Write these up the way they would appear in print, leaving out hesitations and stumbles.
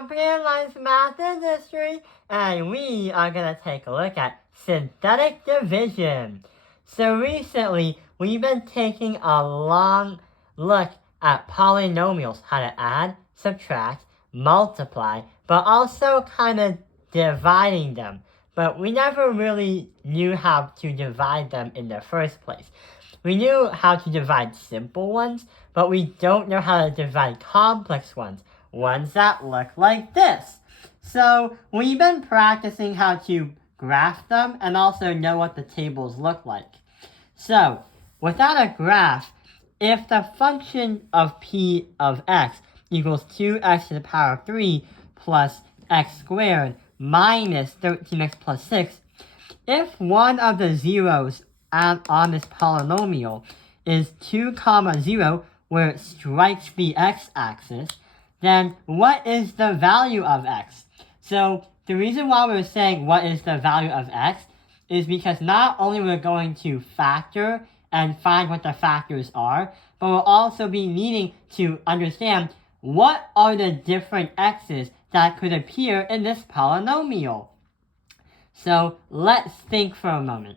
Computer Lines Math Industry, and we are going to take a look at synthetic division. So recently, we've been taking a long look at polynomials, how to add, subtract, multiply, but also kind of dividing them. But we never really knew how to divide them in the first place. We knew how to divide simple ones, but we don't know how to divide complex ones that look like this. So we've been practicing how to graph them and also know what the tables look like. So without a graph, if the function of p of x equals 2x to the power of 3 plus x squared minus 13x plus 6, if one of the zeros on this polynomial is 2, 0, where it strikes the x-axis, then what is the value of x? So the reason why we're saying what is the value of x is because not only we're going to factor and find what the factors are, but we'll also be needing to understand what are the different x's that could appear in this polynomial. So let's think for a moment.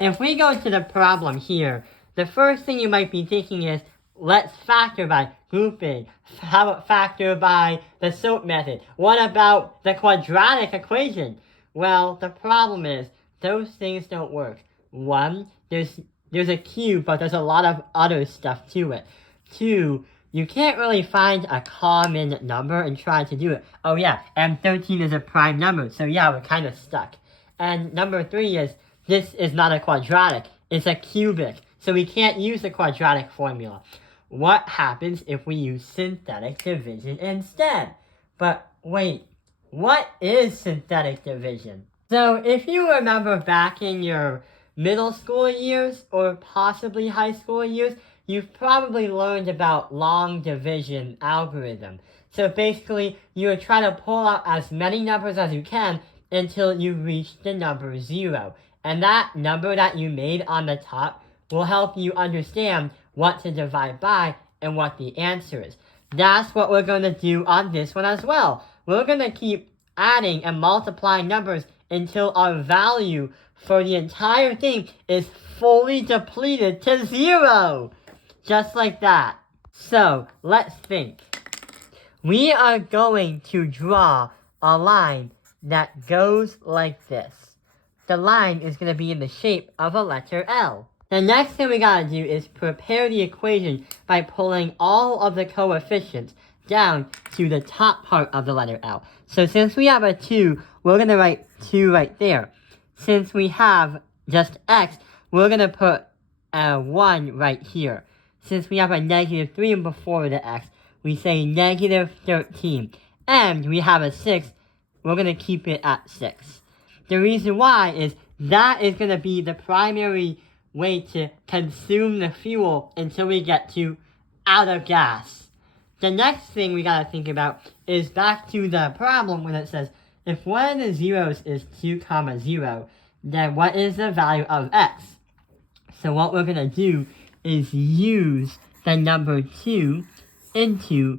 If we go to the problem here, the first thing you might be thinking is, let's factor by grouping. How about factor by the SOAP method? What about the quadratic equation? Well, the problem is, those things don't work. One, there's a cube, but there's a lot of other stuff to it. Two, you can't really find a common number and try to do it. Oh yeah, and 13 is a prime number, so yeah, we're kind of stuck. And number 3 is, this is not a quadratic, it's a cubic, so we can't use the quadratic formula. What happens if we use synthetic division instead? But wait, what is synthetic division? So if you remember back in your middle school years or possibly high school years, you've probably learned about long division algorithm. So basically, you would try to pull out as many numbers as you can until you reach the number 0. And that number that you made on the top will help you understand what to divide by and what the answer is. That's what we're going to do on this one as well. We're going to keep adding and multiplying numbers until our value for the entire thing is fully depleted to 0. Just like that. So, let's think. We are going to draw a line that goes like this. The line is going to be in the shape of a letter L. The next thing we gotta do is prepare the equation by pulling all of the coefficients down to the top part of the letter L. So since we have a 2, we're gonna write 2 right there. Since we have just x, we're gonna put a 1 right here. Since we have a negative 3 before the x, we say negative 13. And we have a 6, we're gonna keep it at 6. The reason why is that is gonna be the primary way to consume the fuel until we get to out of gas. The next thing we gotta think about is back to the problem when it says, if one of the zeros is 2, 0, then what is the value of x? So what we're gonna do is use the number 2 into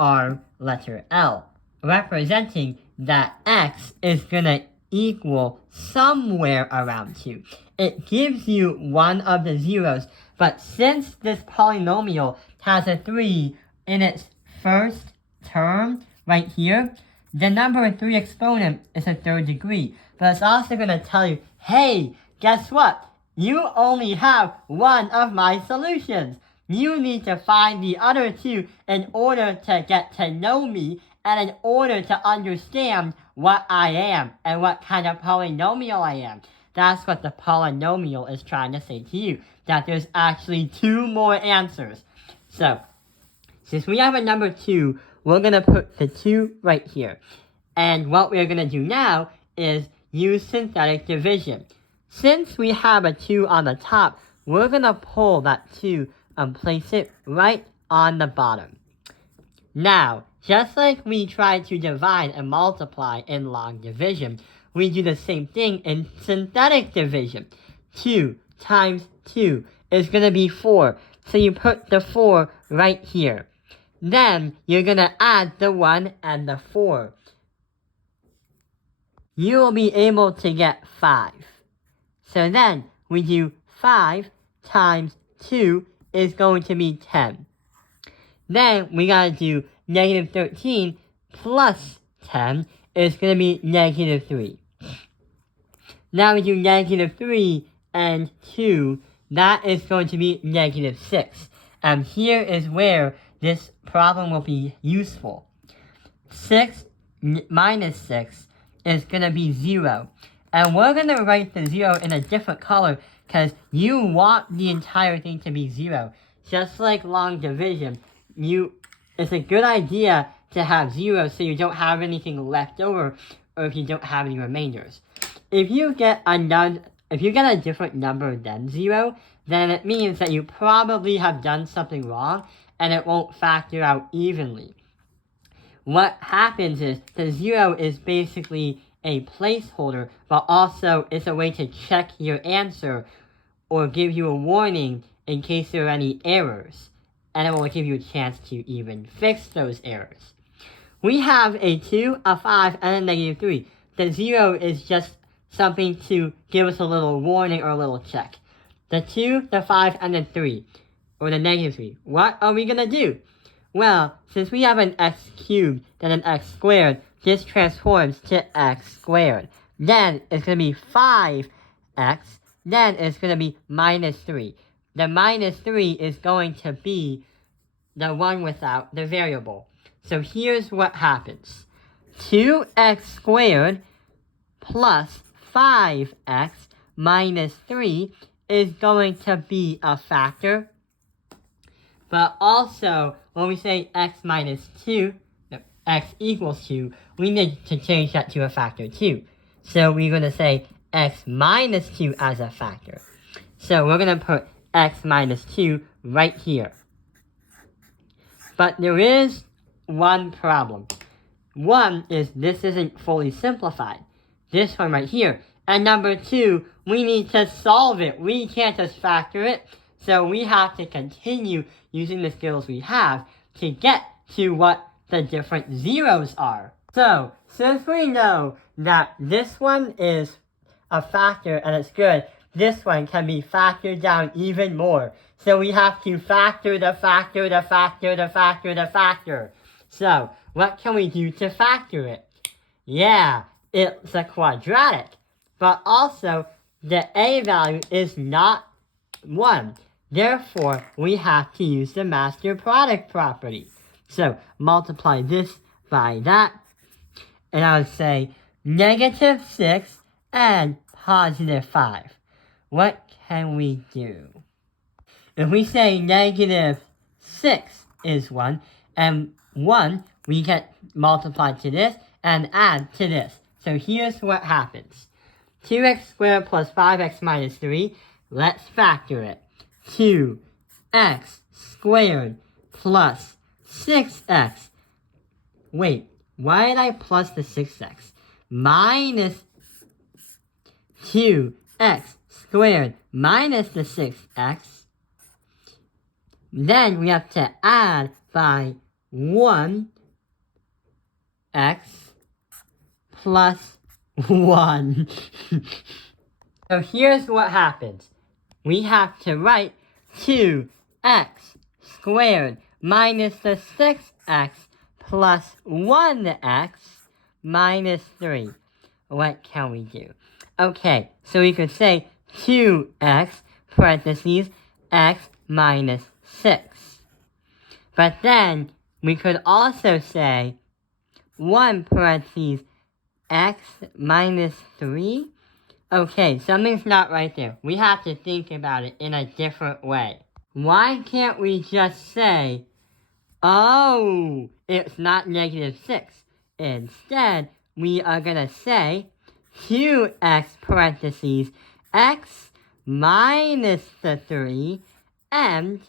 our letter L, representing that x is gonna equal somewhere around 2. It gives you one of the zeros, but since this polynomial has a 3 in its first term right here, the number 3 exponent is a 3rd degree. But it's also going to tell you, hey, guess what? You only have one of my solutions. You need to find the other 2 in order to get to know me and in order to understand what I am and what kind of polynomial I am. That's what the polynomial is trying to say to you, that there's actually 2 more answers. So, since we have a number 2, we're going to put the 2 right here. And what we're going to do now is use synthetic division. Since we have a 2 on the top, we're going to pull that 2 and place it right on the bottom. Now, just like we try to divide and multiply in long division, we do the same thing in synthetic division. 2 times 2 is going to be 4, so you put the 4 right here. Then you're going to add the 1 and the 4. You will be able to get 5. So then we do 5 times 2 is going to be 10. Then we gotta do negative 13 plus 10 is going to be negative 3. Now we do negative 3 and 2. That is going to be negative 6. And here is where this problem will be useful. 6 minus 6 is going to be 0. And we're going to write the 0 in a different color because you want the entire thing to be 0. Just like long division, it's a good idea to have 0 so you don't have anything left over or if you don't have any remainders. If you get a different number than 0, then it means that you probably have done something wrong and it won't factor out evenly. What happens is the 0 is basically a placeholder, but also it's a way to check your answer or give you a warning in case there are any errors, and it will give you a chance to even fix those errors. We have a 2, a 5, and a negative 3. The 0 is just something to give us a little warning or a little check. The 2, the 5, and the 3, or the negative 3. What are we going to do? Well, since we have an x cubed and an x squared, this transforms to x squared. Then it's going to be 5x. Then it's going to be minus 3. The minus 3 is going to be the one without the variable. So here's what happens. 2x squared plus 5x minus 3 is going to be a factor. But also, when we say x minus 2, x equals 2, we need to change that to a factor too. So we're going to say x minus 2 as a factor. So we're going to put x minus 2 right here. But there is one problem. One is this isn't fully simplified. This one right here. And number 2, we need to solve it. We can't just factor it. So we have to continue using the skills we have to get to what the different zeros are. So, since we know that this one is a factor and it's good, this one can be factored down even more. So we have to factor the factor, the factor, the factor, the factor. So, what can we do to factor it? Yeah, it's a quadratic. But also, the a value is not 1. Therefore, we have to use the master product property. So, multiply this by that. And I would say negative 6 and positive 5. What can we do? If we say negative 6 is 1, and 1, we get multiplied to this and add to this. So here's what happens. 2x squared plus 5x minus 3. Let's factor it. 2x squared plus 6x. Wait, why did I plus the 6x? Minus 2x squared minus the 6x. Then we have to add by 1x plus 1. So here's what happens. We have to write 2x squared minus the 6x plus 1x minus 3. What can we do? Okay, so we could say 2x parentheses x minus 6. But then we could also say 1 parentheses x minus 3. Okay, something's not right there. We have to think about it in a different way. Why can't we just say, oh, it's not negative 6. Instead, we are going to say 2x parentheses x minus the 3, and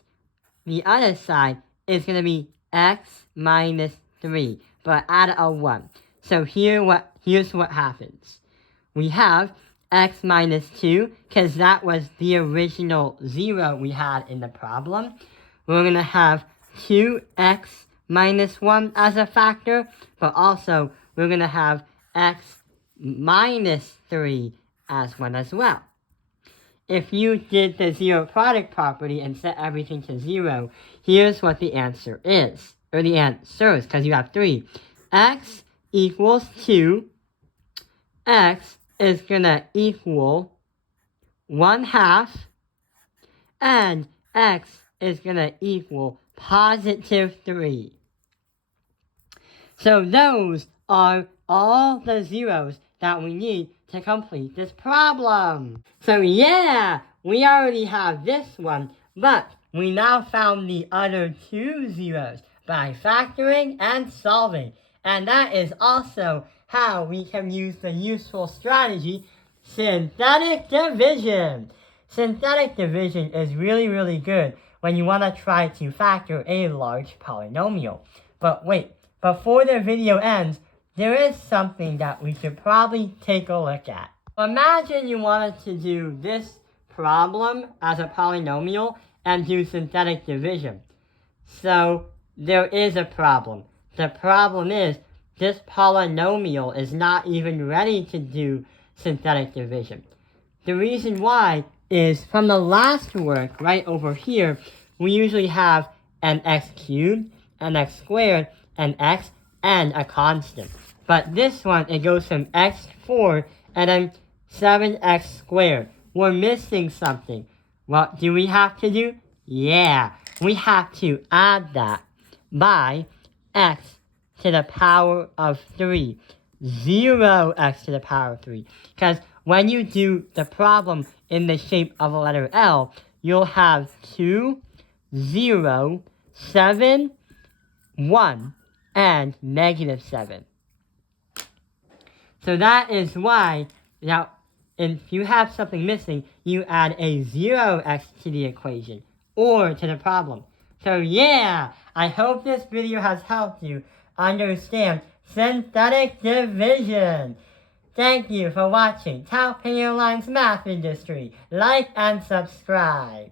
the other side is going to be x minus 3, but add a 1. So here's what happens. We have x minus 2, because that was the original 0 we had in the problem. We're going to have 2x minus 1 as a factor, but also we're going to have x minus 3 as 1 as well. If you did the zero product property and set everything to 0, here's what the answer is. Or the answer is, because you have 3. X equals 2. X is going to equal 1/2. And x is going to equal positive 3. So those are all the zeros that we need to complete this problem. So yeah, we already have this one, but we now found the other 2 zeros by factoring and solving. And that is also how we can use the useful strategy, synthetic division. Synthetic division is really good when you want to try to factor a large polynomial. But wait, before the video ends, there is something that we should probably take a look at. Imagine you wanted to do this problem as a polynomial and do synthetic division. So there is a problem. The problem is this polynomial is not even ready to do synthetic division. The reason why is from the last work right over here, we usually have an x cubed, an x squared, an x, and a constant. But this one, it goes from x4 and then 7x squared. We're missing something. What do we have to do? Yeah, we have to add that by x to the power of 3. 0x to the power of 3. Because when you do the problem in the shape of a letter L, you'll have 2, 0, 7, 1, and negative 7. So that is why, now, if you have something missing, you add a 0x to the equation, or to the problem. So yeah, I hope this video has helped you understand synthetic division. Thank you for watching Tao Penny Online's Math Industry. Like and subscribe.